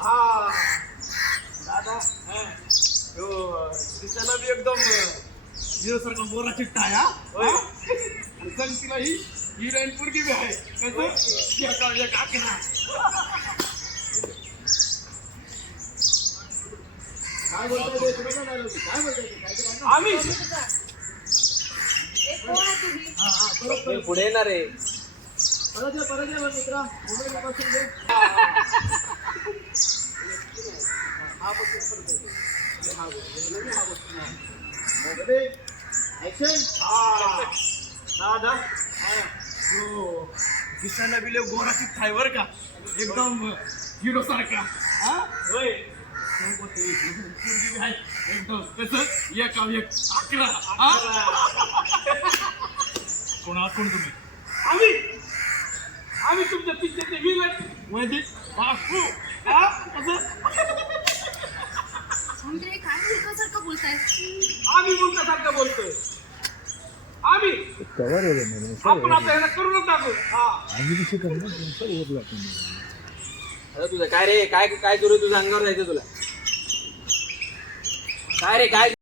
हा दादा यो दिसायला बी एकदम हिरो सारखा गोरा चिट्टा आहे हा. आणि सांग तिला ही हिरोईन पुरगी बी आहे कसं एक आखना. काय बोलताय ते? काय बोलताय? आम्ही पुढे येणार आहे. परत या मित्रा मोबाईल पासून दे. दादा दिसायला बिले गोराची थाय बर का एकदम हिरो सारखा. एकदम कसं एका एक 11. कोण तुम्ही? आम्ही तुमच्या पिक्चरचे विलन म्हणजे बापू. म्हणजे काय मुलगासारखं बोलताय? आम्ही मुलगासारखं बोलतोय. आपण आता ह्याला करूनच टाकू. अरे तुझं काय रे? काय सुरू तुझ्या अंगावर जायचं तुला? काय रे काय